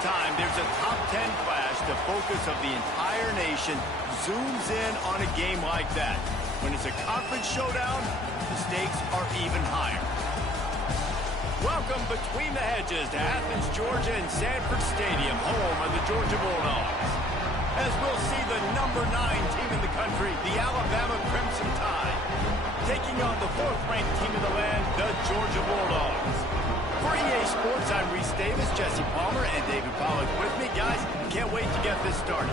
time there's a top 10 flash, the focus of the entire nation zooms in on a game like that. When it's a conference showdown, the stakes are even higher. Welcome between the hedges to Athens, Georgia and Sanford Stadium, home of the Georgia Bulldogs. As we'll see the number 9 team in the country, the Alabama Crimson Tide, taking on the 4th-ranked team in the land, the Georgia Bulldogs. For EA Sports, I'm Reese Davis, Jesse Palmer, and David Pollack with me. Guys, can't wait to get this started.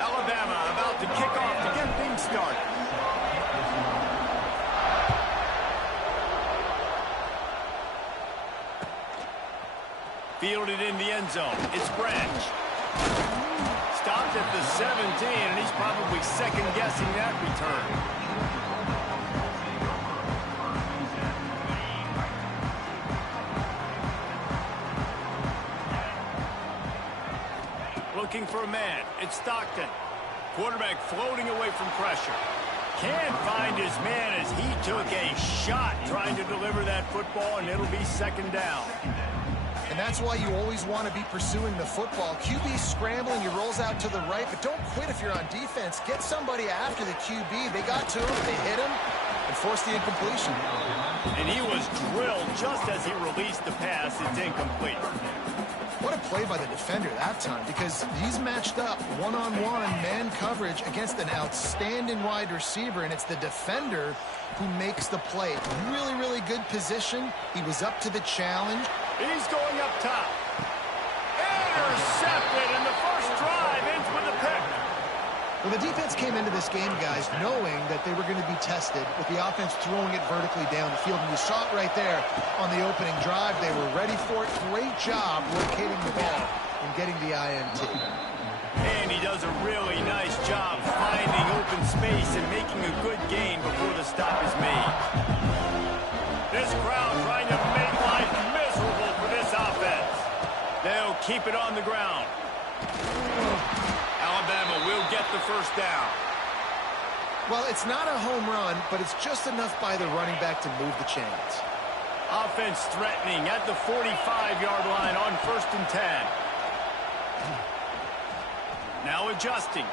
Alabama about to kick off to get things started. Fielded in the end zone. It's Branch. Stopped at the 17, and he's probably second-guessing that return. Looking for a man. It's Stockton. Quarterback floating away from pressure. Can't find his man as he took a shot trying to deliver that football, and it'll be second down. And that's why you always want to be pursuing the football. QB scrambling, he rolls out to the right, but don't quit if you're on defense. Get somebody after the QB. They got to him, they hit him, and forced the incompletion. And he was drilled just as he released the pass. It's incomplete. What a play by the defender that time, because he's matched up one-on-one man coverage against an outstanding wide receiver, and it's the defender who makes the play. Really, really good position. He was up to the challenge. He's going up top. Intercepted, and the first drive ends with a pick. Well, the defense came into this game, guys, knowing that they were going to be tested with the offense throwing it vertically down the field. And you saw it right there on the opening drive. They were ready for it. Great job locating the ball and getting the INT. And he does a really nice job finding open space and making a good gain before the stop is made. This crowd trying to make life miserable for this offense. They'll keep it on the ground. Alabama will get the first down. Well, it's not a home run, but it's just enough by the running back to move the chains. Offense threatening at the 45-yard line on 1st and 10. Now adjusting.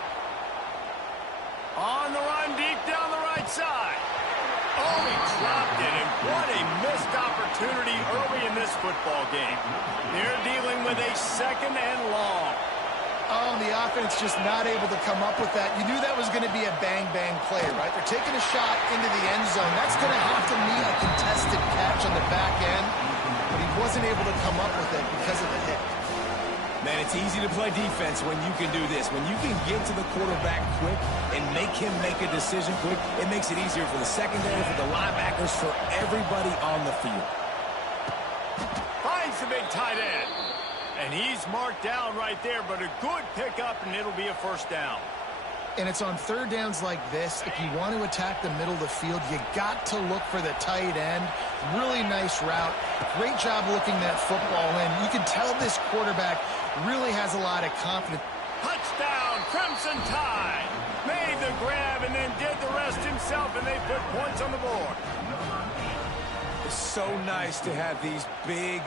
On the run, deep down the right side. Oh, he dropped it, and what a missed opportunity early in this football game. They're dealing with a 2nd and long. Oh, the offense just not able to come up with that. You knew that was going to be a bang-bang play, right? They're taking a shot into the end zone. That's going to have to mean a contested catch on the back end, but he wasn't able to come up with it because of the hit. Man, it's easy to play defense when you can do this. When you can get to the quarterback quick and make him make a decision quick, it makes it easier for the secondary, for the linebackers, for everybody on the field. Finds the big tight end. And he's marked down right there, but a good pickup, and it'll be a first down. And it's on third downs like this. If you want to attack the middle of the field, you got to look for the tight end. Really nice route. Great job looking that football in. You can tell this quarterback really has a lot of confidence. Touchdown, Crimson Tide. Made the grab and then did the rest himself, and they put points on the board. It's so nice to have these big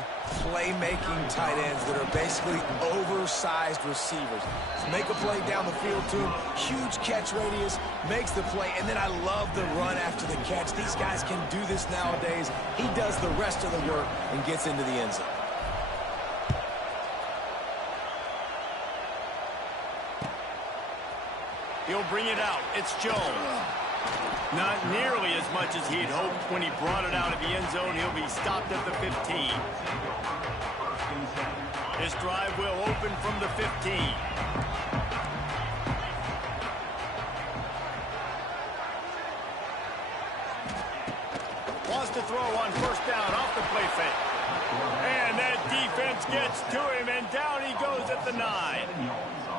playmaking tight ends that are basically oversized receivers. Make a play down the field to him, huge catch radius, makes the play, and then I love the run after the catch. These guys can do this nowadays. He does the rest of the work and gets into the end zone. He'll bring it out. It's Jones. Not nearly as much as he'd hoped when he brought it out of the end zone. He'll be stopped at the 15. This drive will open from the 15. Wants to throw on first down off the play fake. And that defense gets to him, and down he goes at the 9.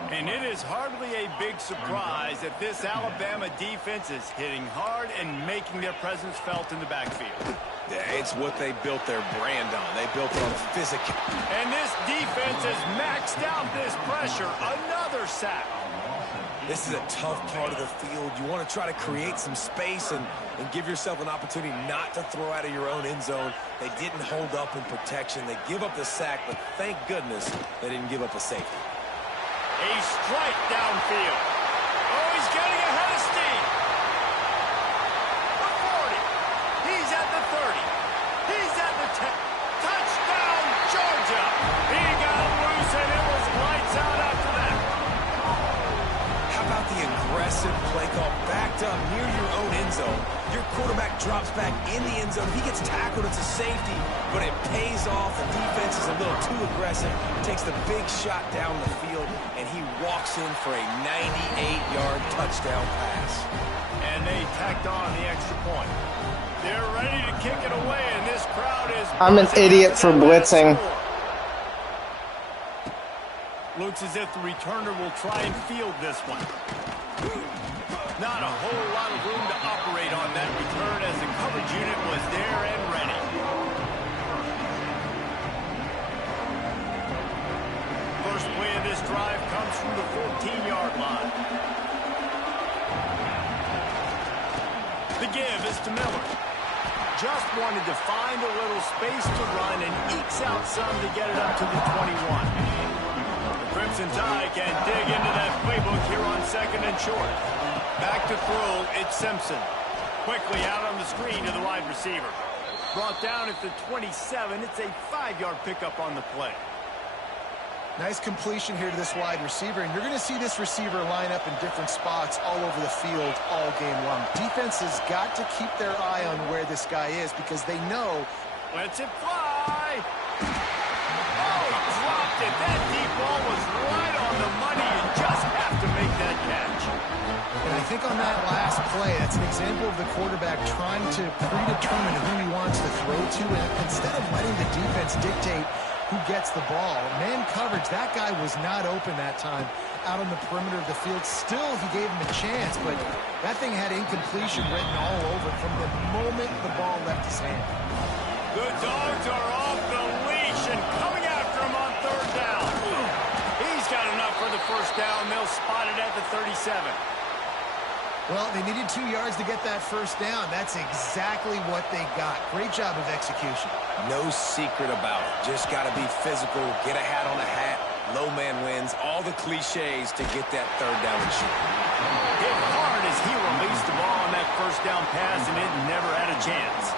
And it is hardly a big surprise that this Alabama defense is hitting hard and making their presence felt in the backfield. Yeah, it's what they built their brand on. They built it on physical. And this defense has maxed out this pressure. Another sack. This is a tough part of the field. You want to try to create some space and give yourself an opportunity not to throw out of your own end zone. They didn't hold up in protection. They give up the sack, but thank goodness they didn't give up a safety. A strike downfield. Oh, he's getting ahead of steam. The 40. He's at the 30. He's at the 10. Touchdown, Georgia. He got loose, and it was lights out after that. How about the aggressive play call backed up near your own end zone? Your quarterback drops back in the end zone. If he gets tackled, it's a safety, but it pays off. The defense is a little too aggressive, takes the big shot down the field, and he walks in for a 98-yard touchdown pass. And they tacked on the extra point. They're ready to kick it away, and this crowd is... I'm an idiot for blitzing. Looks as if the returner will try and field this one. Not a whole lot of room to operate on that return as the coverage unit was there and ready. First play of this drive comes from the 14-yard line. The give is to Miller. Just wanted to find a little space to run and ekes out some to get it up to the 21. The Crimson Tide can dig into that playbook here on 2nd and short. Back to throw, it's Simpson. Quickly out on the screen to the wide receiver. Brought down at the 27. It's a 5-yard pickup on the play. Nice completion here to this wide receiver, and you're going to see this receiver line up in different spots all over the field all game long. Defense has got to keep their eye on where this guy is because they know. Lets it fly. Oh, he dropped it. That deep ball was right on the money. You just have to make that catch. And I think on that last play, that's an example of the quarterback trying to predetermine who he wants to throw to, and instead of letting the defense dictate who gets the ball. Man coverage, that guy was not open that time out on the perimeter of the field. Still, he gave him a chance, but that thing had incompletion written all over from the moment the ball left his hand. The Dogs are off the leash and coming after him on 3rd down. He's got enough for the first down. They'll spot it at the 37. Well, they needed 2 yards to get that first down. That's exactly what they got. Great job of execution. No secret about it. Just got to be physical, get a hat on a hat, low man wins, all the cliches to get that 3rd down and shoot. Hit hard as he released the ball on that first down pass, and it never had a chance.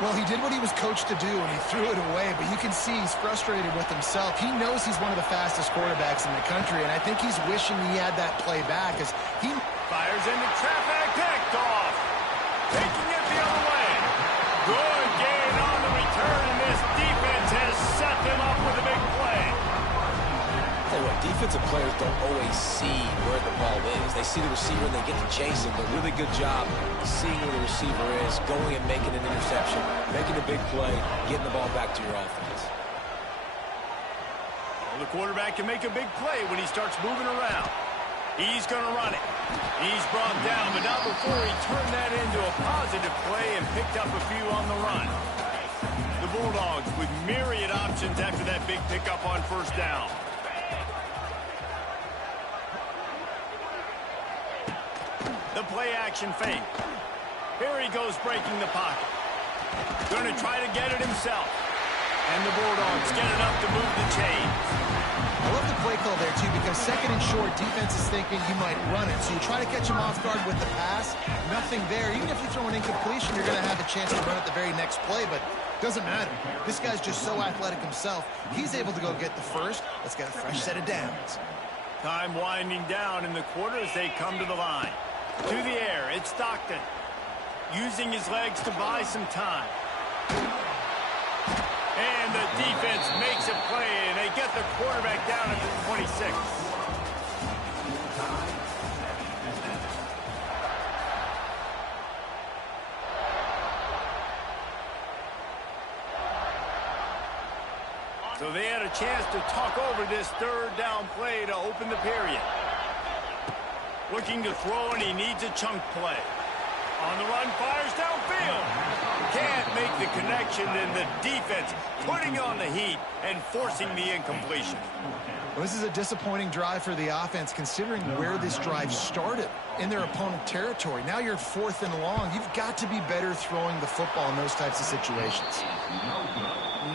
Well, he did what he was coached to do, and he threw it away, but you can see he's frustrated with himself. He knows he's one of the fastest quarterbacks in the country, and I think he's wishing he had that play back as he... Fires into traffic, picked off. Taking it the other way. Good gain on the return, and this defense has set them up with a big play. Tell you what, defensive players don't always see where the ball is. They see the receiver and they get to chase him. But really good job seeing where the receiver is, going and making an interception, making a big play, getting the ball back to your offense. Well, the quarterback can make a big play when he starts moving around. He's going to run it. He's brought down, but not before he turned that into a positive play and picked up a few on the run. The Bulldogs with myriad options after that big pickup on first down. The play action fake. Here he goes breaking the pocket. Going to try to get it himself. And the Bulldogs get enough to move the chains. I love the play call there, too, because 2nd and short, defense is thinking you might run it. So you try to catch him off guard with the pass, nothing there. Even if you throw an incompletion, you're going to have a chance to run it the very next play, but it doesn't matter. This guy's just so athletic himself. He's able to go get the first. Let's get a fresh set of downs. Time winding down in the quarter as they come to the line. To the air, it's Stockton. Using his legs to buy some time. And the defense makes a play, and they get the quarterback down at the 26. So they had a chance to talk over this 3rd down play to open the period. Looking to throw, and he needs a chunk play. On the run, fires downfield. can't make the connection, and the defense putting on the heat and forcing the incompletion. Well, this is a disappointing drive for the offense, considering where this drive started in their opponent territory. Now you're 4th and long. You've got to be better throwing the football in those types of situations.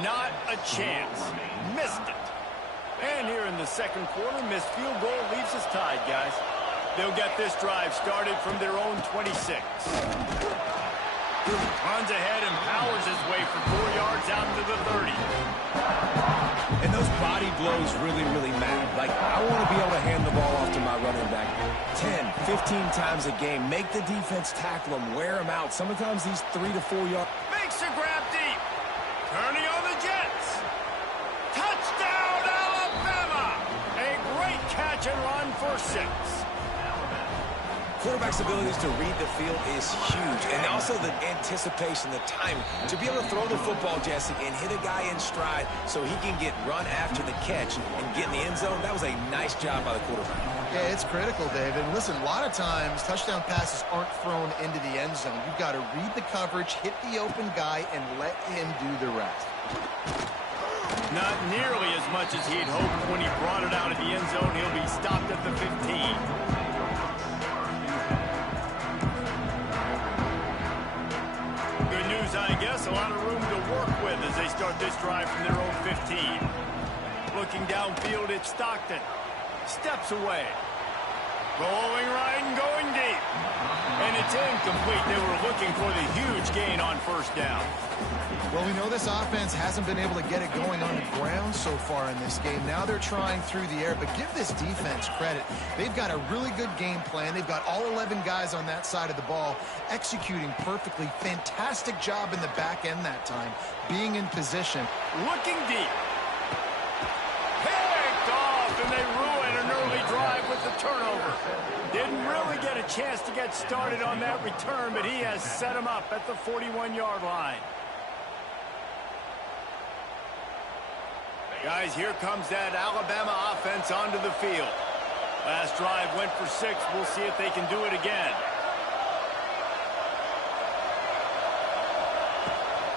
Not a chance. Missed it. And here in the second quarter, missed field goal leaves us tied, guys. They'll get this drive started from their own 26. Runs ahead and powers his way for 4 yards out to the 30. And those body blows really, really matter. Like, I want to be able to hand the ball off to my running back 10, 15 times a game. Make the defense tackle him, wear him out. Sometimes these 3 to 4 yards. Makes a grab deep. Turning on the Jets. Touchdown, Alabama! A great catch and run for 6. Quarterback's abilities to read the field is huge, and also the anticipation, the time to be able to throw the football, Jesse, and hit a guy in stride so he can get run after the catch and get in the end zone. That was a nice job by the quarterback. Yeah, it's critical, David. And listen, a lot of times touchdown passes aren't thrown into the end zone. You've got to read the coverage, hit the open guy, and let him do the rest. Not nearly as much as he'd hoped when he brought it out of the end zone. He'll be stopped at the 15. I guess a lot of room to work with as they start this drive from their own 15. Looking downfield, it's Stockton. Steps away. Rolling right and going deep. And it's incomplete. They were looking for the huge gain on first down. Well, we know this offense hasn't been able to get it going on the ground so far in this game. Now they're trying through the air, but give this defense credit. They've got a really good game plan. They've got all 11 guys on that side of the ball executing perfectly. Fantastic job in the back end that time, being in position. Looking deep. Picked off, and they ruin an early drive with the turnover. Didn't really get a chance to get started on that return, but he has set him up at the 41-yard line. Guys, here comes that Alabama offense onto the field. Last drive went for 6. We'll see if they can do it again.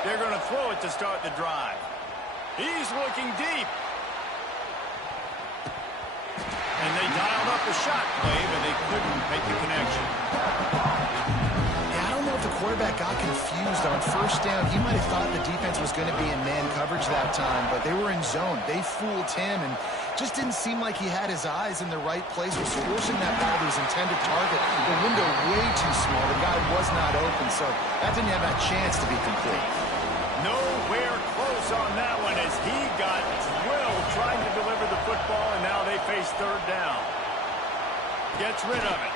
They're going to throw it to start the drive. He's looking deep. And they dialed up a shot play, but they couldn't make the connection. Yeah, I don't know if the quarterback got confused on first down. He might have thought the defense was going to be in man coverage that time, but they were in zone. They fooled him and just didn't seem like he had his eyes in the right place. Was forcing that ball to his intended target. The window way too small. The guy was not open, so that didn't have that chance to be complete. Nowhere close on that one as he got drilled trying to deliver the football, and now they face third down. Gets rid of it.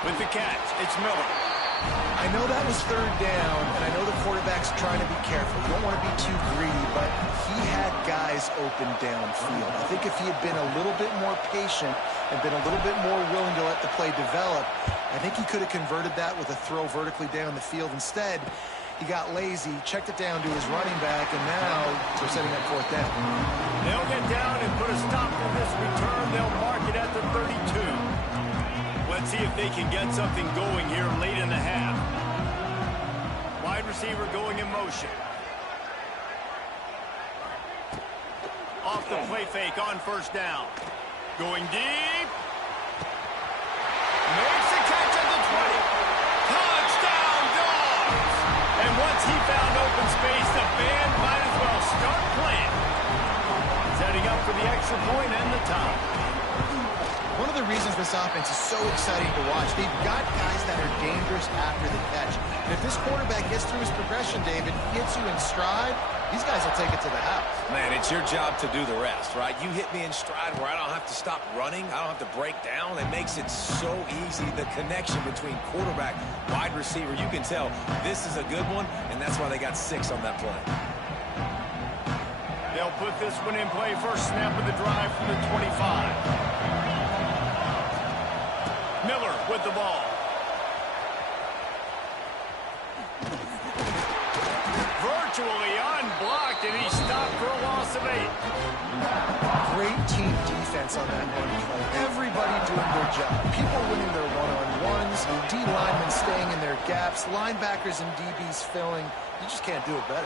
With the catch, it's Miller. I know that was third down, and I know the quarterback's trying to be careful. You don't want to be too greedy, but he had guys open downfield. I think if he had been a little bit more patient and been a little bit more willing to let the play develop, I think he could have converted that with a throw vertically down the field. Instead, he got lazy, checked it down to his running back, and now they're setting up fourth down. They'll get down and put a stop to this return. They'll mark it at the 32. Let's see if they can get something going here late in the half. Wide receiver going in motion. Off the play fake on first down. Going deep. Makes the catch at the 20. Touchdown, Dogs! And once he found open space, the band might as well start playing. Setting up for the extra point and the tie. One of the reasons this offense is so exciting to watch, they've got guys that are dangerous after the catch. And if this quarterback gets through his progression, David, hits you in stride, these guys will take it to the house. Man, it's your job to do the rest, right? You hit me in stride where I don't have to stop running. I don't have to break down. It makes it so easy. The connection between quarterback, wide receiver, you can tell this is a good one, and that's why they got 6 on that play. They'll put this one in play. First snap of the drive from the 25. Miller with the ball. Virtually unblocked, and he stopped for a loss of 8. Great team defense defense on that one play. Everybody doing their job. People winning their one-on-ones, D linemen staying in their gaps, linebackers and DBs filling. You just can't do it better.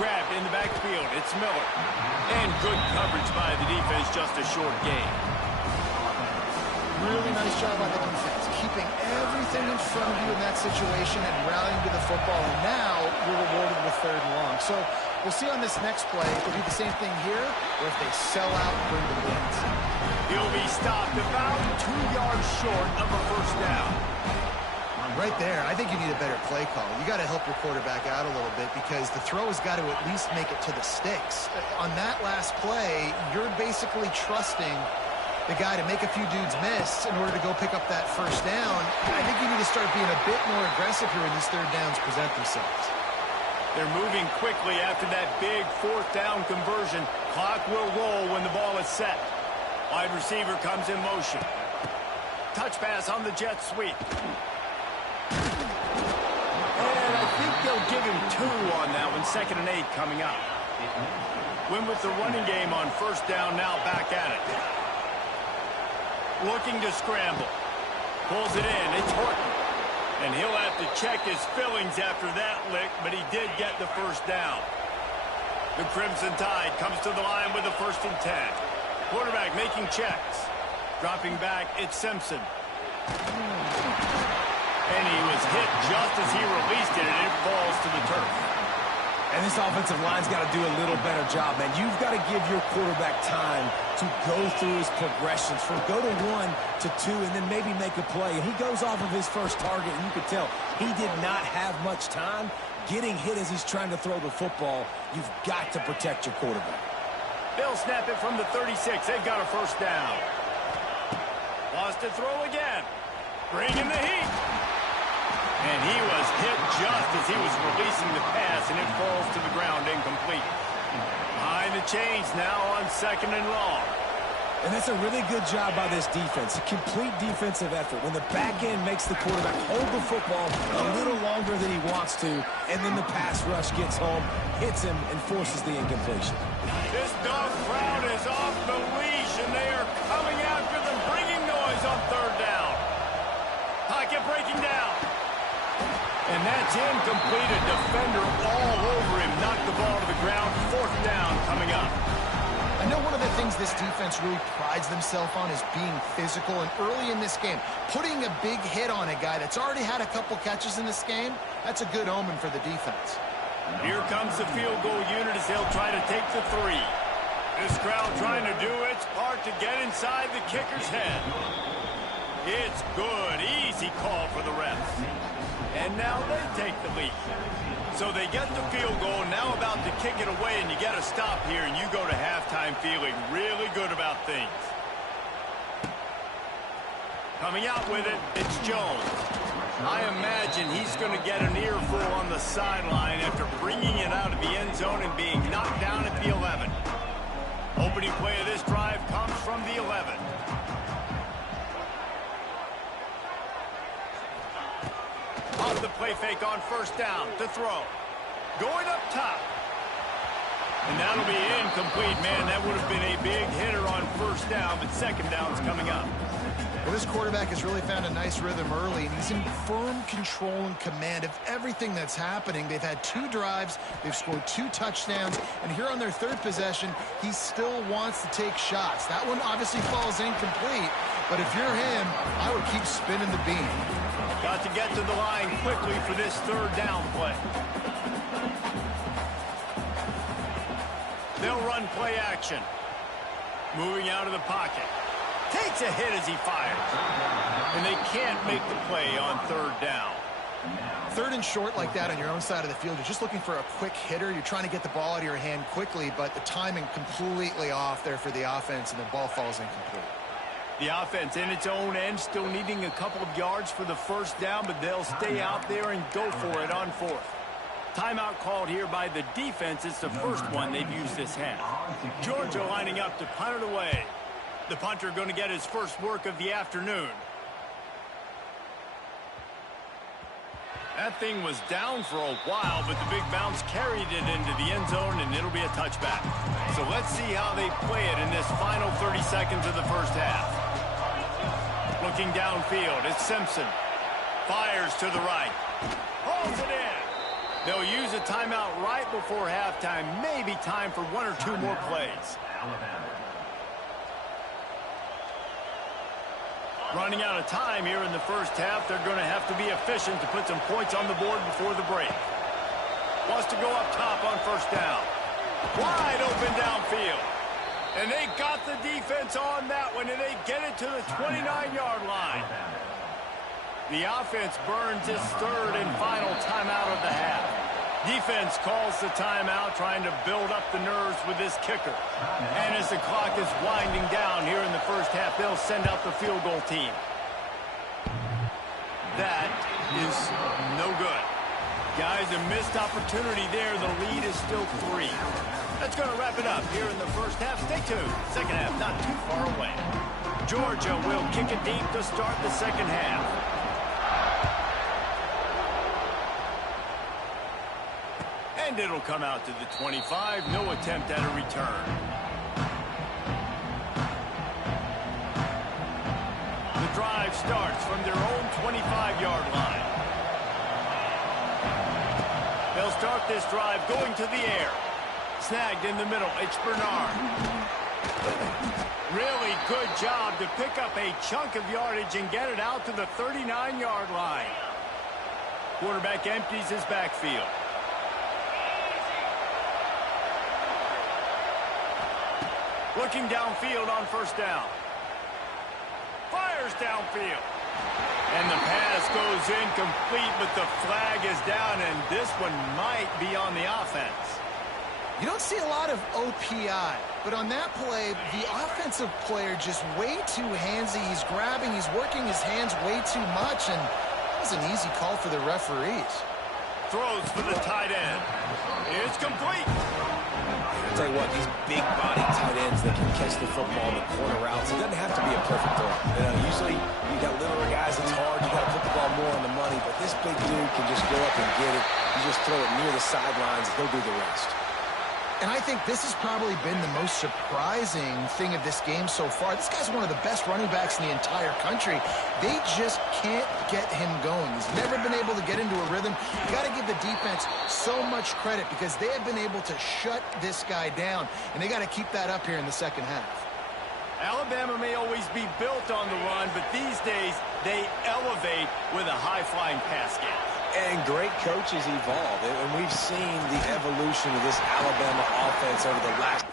Grabbed in the backfield. It's Miller. And good coverage by the defense, just a short gain. Really nice job by the defense, keeping everything in front of you in that situation and rallying to the football. And now you're rewarded with 3rd and long. So we'll see on this next play if they do the same thing here or if they sell out and bring the blitz. He'll be stopped about 2 yards short of a first down. Right there, I think you need a better play call. You got to help your quarterback out a little bit because the throw has got to at least make it to the sticks. On that last play, you're basically trusting the guy to make a few dudes miss in order to go pick up that first down. I think you need to start being a bit more aggressive here when these 3rd downs present themselves. They're moving quickly after that big 4th down conversion. Clock will roll when the ball is set. Wide receiver comes in motion. Touch pass on the jet sweep. And I think they'll give him 2 on that one. 2nd and 8 coming up. Win with the running game on 1st down, now back at it. Looking to scramble. Pulls it in. It's Horton. And he'll have to check his fillings after that lick, but he did get the 1st down. The Crimson Tide comes to the line with a 1st and 10. Quarterback making checks. Dropping back, it's Simpson. And he was hit just as he released it, and it falls to the turf. And this offensive line's got to do a little better job, man. You've got to give your quarterback time to go through his progressions from go to 1 to 2 and then maybe make a play. And he goes off of his first target, and you could tell he did not have much time getting hit as he's trying to throw the football. You've got to protect your quarterback. They'll snap it from the 36. They've got a 1st down. Lost to throw again. Bringing the heat. And he was hit just as he was releasing the pass, and it falls to the ground incomplete. Behind the chains now on 2nd and long. And that's a really good job by this defense, a complete defensive effort. When the back end makes the quarterback hold the football a little longer than he wants to, and then the pass rush gets home, hits him, and forces the incompletion. This dog crowd is off the leash, and they are coming after them, bringing noise on 3rd down. Pocket breaking down. And that's incomplete. A defender all over him. Knocked the ball to the ground. 4th down coming up. I know one of the things this defense really prides themselves on is being physical. And early in this game, putting a big hit on a guy that's already had a couple catches in this game, that's a good omen for the defense. Here comes the field goal unit as they'll try to take the 3. This crowd trying to do its part to get inside the kicker's head. It's good. Easy call for the refs. And now they take the lead. So they get the field goal, now about to kick it away, and you get a stop here, and you go to halftime feeling really good about things. Coming out with it, it's Jones. I imagine he's going to get an earful on the sideline after bringing it out of the end zone and being knocked down at the 11. Opening play of this drive comes from the 11. Off the play fake on 1st down to throw. Going up top. And that'll be incomplete, man. That would have been a big hitter on 1st down, but 2nd down's coming up. Well, this quarterback has really found a nice rhythm early, and he's in firm control and command of everything that's happening. They've had 2 drives, they've scored 2 touchdowns, and here on their 3rd possession, he still wants to take shots. That one obviously falls incomplete, but if you're him, I would keep spinning the beam. Got to get to the line quickly for this 3rd down play. They'll run play action. Moving out of the pocket. Takes a hit as he fires. And they can't make the play on 3rd down. 3rd and short like that on your own side of the field, you're just looking for a quick hitter. You're trying to get the ball out of your hand quickly, but the timing completely off there for the offense, and the ball falls incomplete. The offense in its own end still needing a couple of yards for the 1st down, but they'll stay out there and go for it on 4th. Timeout called here by the defense. It's the first one they've used this half. Georgia lining up to punt it away. The punter going to get his first work of the afternoon. That thing was down for a while, but the big bounce carried it into the end zone, and it'll be a touchback. So let's see how they play it in this final 30 seconds of the first half. Looking downfield, it's Simpson. Fires to the right. Holds it in. They'll use a timeout right before halftime. Maybe time for one or two more plays. Running out of time here in the first half. They're going to have to be efficient to put some points on the board before the break. Wants to go up top on first down. Wide open downfield. And they got the defense on that one, and they get it to the 29-yard line. The offense burns its third and final timeout of the half. Defense calls the timeout, trying to build up the nerves with this kicker. And as the clock is winding down here in the first half, they'll send out the field goal team. That is no good. Guys, a missed opportunity there. The lead is still 3. That's going to wrap it up here in the first half. Stay tuned. Second half not too far away. Georgia will kick it deep to start the second half. And it'll come out to the 25. No attempt at a return. The drive starts from their own 25-yard line. They'll start this drive going to the air. Snagged in the middle. It's Bernard. Really good job to pick up a chunk of yardage and get it out to the 39-yard line. Quarterback empties his backfield. Looking downfield on first down. Fires downfield. And the pass goes incomplete, but the flag is down, and this one might be on the offense. You don't see a lot of OPI, but on that play, the offensive player just way too handsy. He's grabbing, he's working his hands way too much, and that was an easy call for the referees. Throws for the tight end. It's complete. I'll tell you what, these big body tight ends that can catch the football in the corner routes, it doesn't have to be a perfect throw. Usually you got littler guys, it's hard, you got to put the ball more on the money, but this big dude can just go up and get it. You just throw it near the sidelines, he'll do the rest. And I think this has probably been the most surprising thing of this game so far. This guy's one of the best running backs in the entire country. They just can't get him going. He's never been able to get into a rhythm. You got to give the defense so much credit because they have been able to shut this guy down, and they got to keep that up here in the second half. Alabama may always be built on the run, but these days they elevate with a high-flying pass game. And great coaches evolve, and we've seen the evolution of this Alabama offense over the last...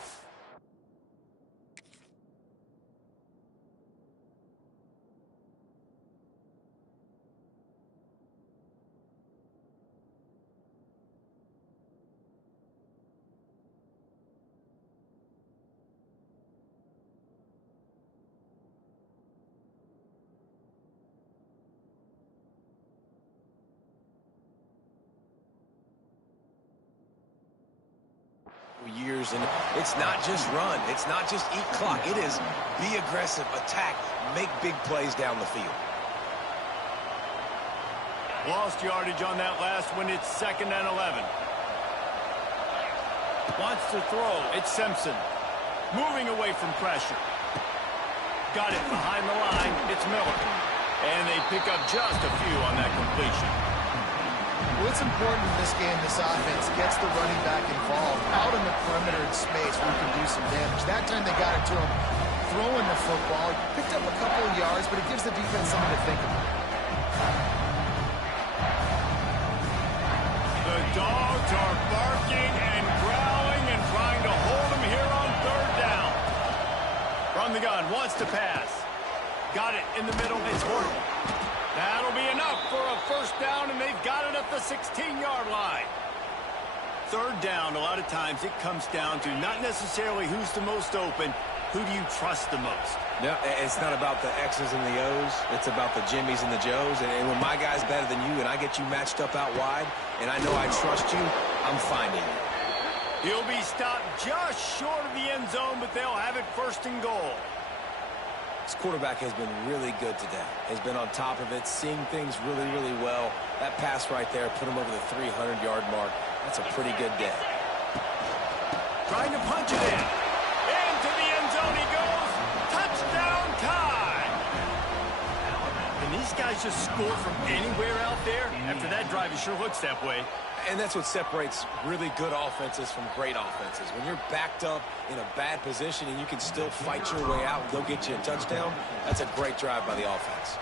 years, and it's not just run, it's not just eat clock, it is be aggressive, attack, make big plays down the field. Lost yardage on that last one. It's 2nd and 11. Wants to throw. It's Simpson. Moving away from pressure. Got it behind the line. It's Miller. And they pick up just a few on that completion. What's important in this game, this offense gets the running back involved out in the perimeter in space where he can do some damage. That time they got it to him throwing the football. He picked up a couple of yards, but it gives the defense something to think about. The dogs are barking and growling and trying to hold him here on 3rd down. From the gun, wants to pass. Got it in the middle. It's Horton. That'll be enough for a 1st down, and they've got it at the 16-yard line. 3rd down, a lot of times it comes down to not necessarily who's the most open, who do you trust the most? No, it's not about the X's and the O's. It's about the Jimmys and the Joes. And when my guy's better than you and I get you matched up out wide, and I know I trust you, I'm finding you. He'll be stopped just short of the end zone, but they'll have it 1st and goal. This quarterback has been really good today. Has been on top of it, seeing things really, really well. That pass right there put him over the 300-yard mark. That's a pretty good day. Trying to punch it in. Into the end zone he goes. Touchdown time. Can these guys just score from anywhere out there? After that drive, it sure looks that way. And that's what separates really good offenses from great offenses. When you're backed up in a bad position and you can still fight your way out and go get you a touchdown, that's a great drive by the offense.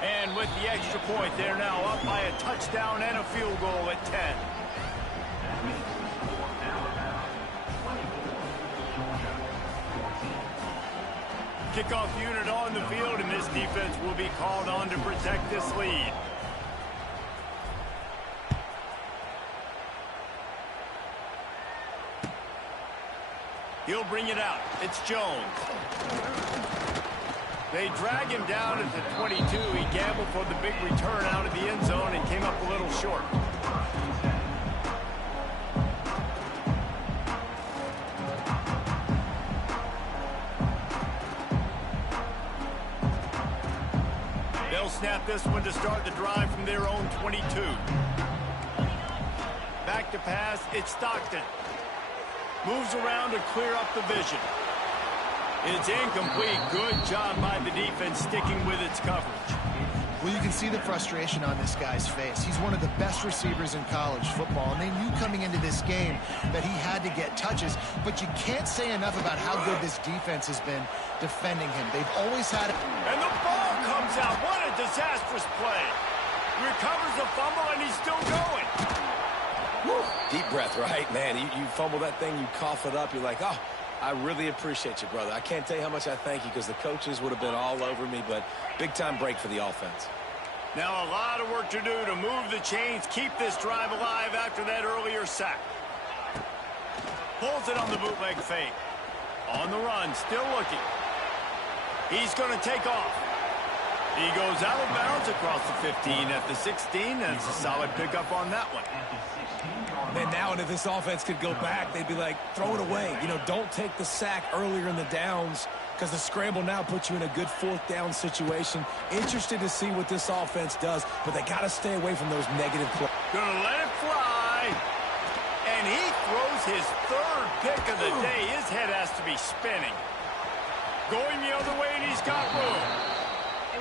And with the extra point, they're now up by a touchdown and a field goal at 10. Kickoff unit on the field, and this defense will be called on to protect this lead. He'll bring it out. It's Jones. They drag him down at the 22. He gambled for the big return out of the end zone and came up a little short. They'll snap this one to start the drive from their own 22. Back to pass. It's Stockton. Moves around to clear up the vision. It's incomplete. Good job by the defense sticking with its coverage. Well, you can see the frustration on this guy's face. He's one of the best receivers in college football, and they knew coming into this game that he had to get touches, but you can't say enough about how good this defense has been defending him. They've always had it. And the ball comes out. What a disastrous play. Recovers the fumble, and he's still going. Woo. Deep breath, right? Man, you fumble that thing, you cough it up, you're like, oh, I really appreciate you, brother. I can't tell you how much I thank you because the coaches would have been all over me, but big-time break for the offense. Now a lot of work to do to move the chains, keep this drive alive after that earlier sack. Pulls it on the bootleg fake. On the run, still looking. He's going to take off. He goes out of bounds across the 15 at the 16. That's a solid pickup on that one. Man, now if this offense could go back, they'd be like, throw it away. You know, don't take the sack earlier in the downs because the scramble now puts you in a good fourth down situation. Interested to see what this offense does, but they got to stay away from those negative plays. Gonna let it fly. And he throws his third pick of the day. His head has to be spinning. Going the other way, and he's got room.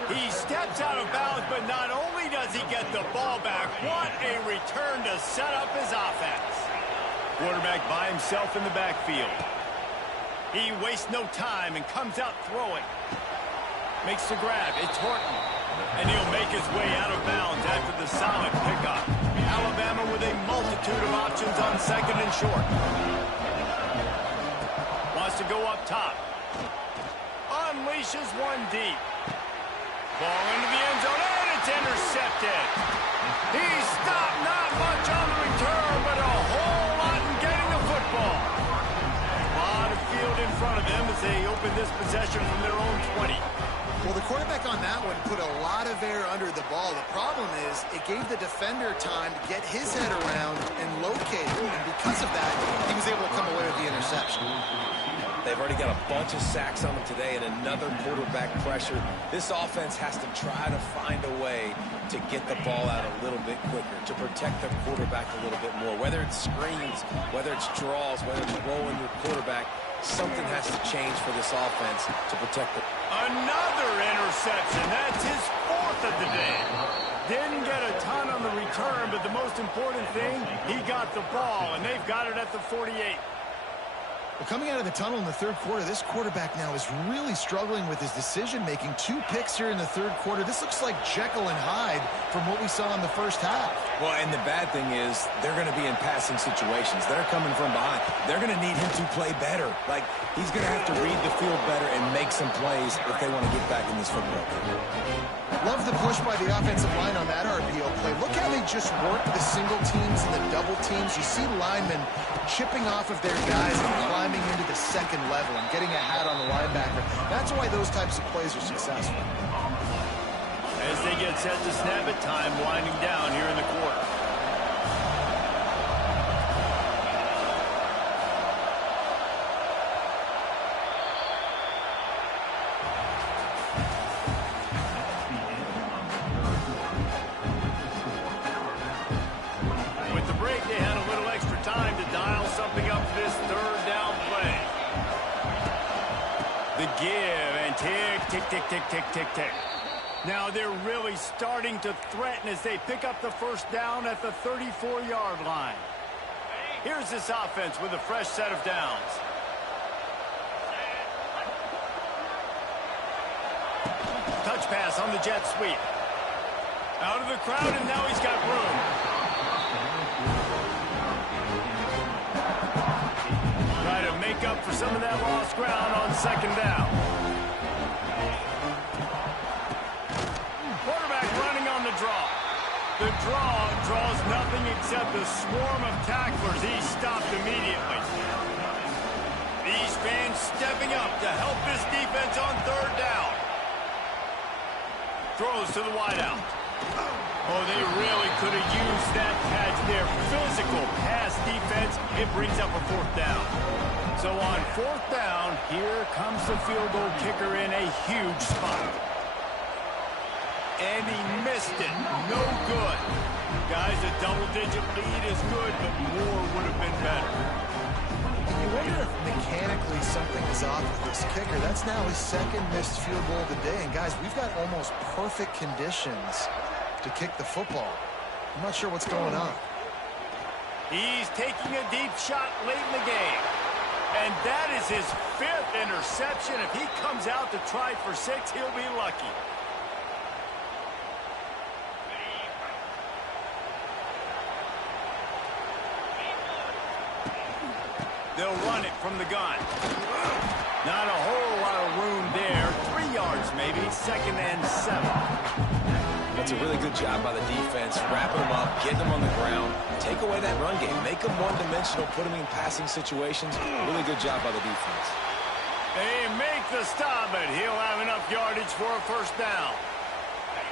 He steps out of bounds, but not only does he get the ball back, what a return to set up his offense. Quarterback by himself in the backfield. He wastes no time and comes out throwing. Makes the grab. It's Horton. And he'll make his way out of bounds after the solid pickup. Alabama with a multitude of options on second and short. Wants to go up top. Unleashes one deep. Ball into the end zone, and it's intercepted. He stopped not much on the return, but a whole lot in getting the football. A lot of field in front of them as they open this possession from their own 20. Well, the quarterback on that one put a lot of air under the ball. The problem is it gave the defender time to get his head around and locate it, and because of that, he was able to come away with the interception. They've already got a bunch of sacks on them today and another quarterback pressure. This offense has to try to find a way to get the ball out a little bit quicker, to protect their quarterback a little bit more. Whether it's screens, whether it's draws, whether it's rolling your quarterback, something has to change for this offense to protect it. Another interception. That's his fourth of the day. Didn't get a ton on the return, but the most important thing, he got the ball, and they've got it at the 48. Well, coming out of the tunnel in the third quarter, this quarterback now is really struggling with his decision-making. 2 picks here in the third quarter. This looks like Jekyll and Hyde from what we saw in the first half. Well, and the bad thing is they're going to be in passing situations. They're coming from behind. They're going to need him to play better. Like, he's going to have to read the field better and make some plays if they want to get back in this football game. Love the push by the offensive line on that RPO play. Look how they just work the single teams and the double teams. You see linemen chipping off of their guys and climbing into the second level and getting a hat on the linebacker. That's why those types of plays are successful. As they get set to snap it, time winding down here in the quarter. with the break, they had a little extra time to dial something up for this third down play. The give and tick, tick, tick, tick, tick, tick, tick. Now they're really starting to threaten as they pick up the first down at the 34-yard line. Here's this offense with a fresh set of downs. Touch pass on the jet sweep. Out of the crowd, and now he's got room. Try to make up for some of that lost ground on second down. Quarterback running on the draw. The draw draws nothing except a swarm of tacklers. He's stopped immediately. These fans stepping up to help this defense on third down. Throws to the wideout. Oh, they really could have used that catch there. Physical pass defense. It brings up a fourth down. So on fourth down, here comes the field goal kicker in a huge spot. And he missed it. No good. Guys, a double-digit lead is good, but more would have been better. You wonder if mechanically something is off with this kicker. That's now his second missed field goal of the day. And guys, we've got almost perfect conditions to kick the football. I'm not sure what's going on. He's taking a deep shot late in the game. And that is his fifth interception. If he comes out to try for 6, he'll be lucky. They'll run it from the gun. Not a whole lot of room there. 3 yards maybe. 2nd and 7. That's a really good job by the defense. Wrapping them up, getting them on the ground. Take away that run game. Make them one-dimensional. Put them in passing situations. Really good job by the defense. They make the stop, but he'll have enough yardage for a first down.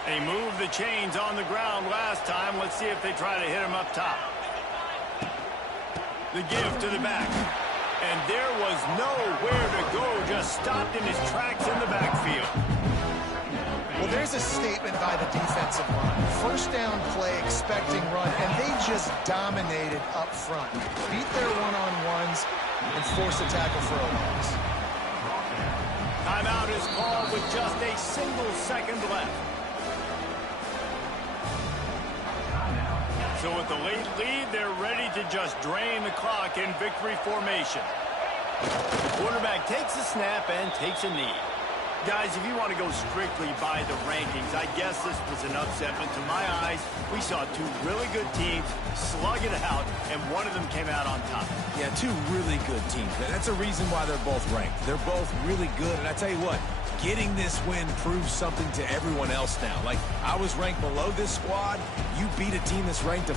They moved the chains on the ground last time. Let's see if they try to hit him up top. The give to the back. And there was nowhere to go. Just stopped in his tracks in the backfield. Well, there's a statement by the defensive line. First down play, expecting run, and they just dominated up front. Beat their one-on-ones and force a tackle for a loss. Timeout is called with just a single second left. So with the late lead, they're ready to just drain the clock in victory formation. The quarterback takes a snap and takes a knee. Guys, if you want to go strictly by the rankings, I guess this was an upset, but to my eyes, we saw 2 really good teams slug it out, and one of them came out on top. Yeah, 2 really good teams. That's a reason why they're both ranked. They're both really good, and I tell you what, getting this win proves something to everyone else now. Like, I was ranked below this squad. You beat a team that's ranked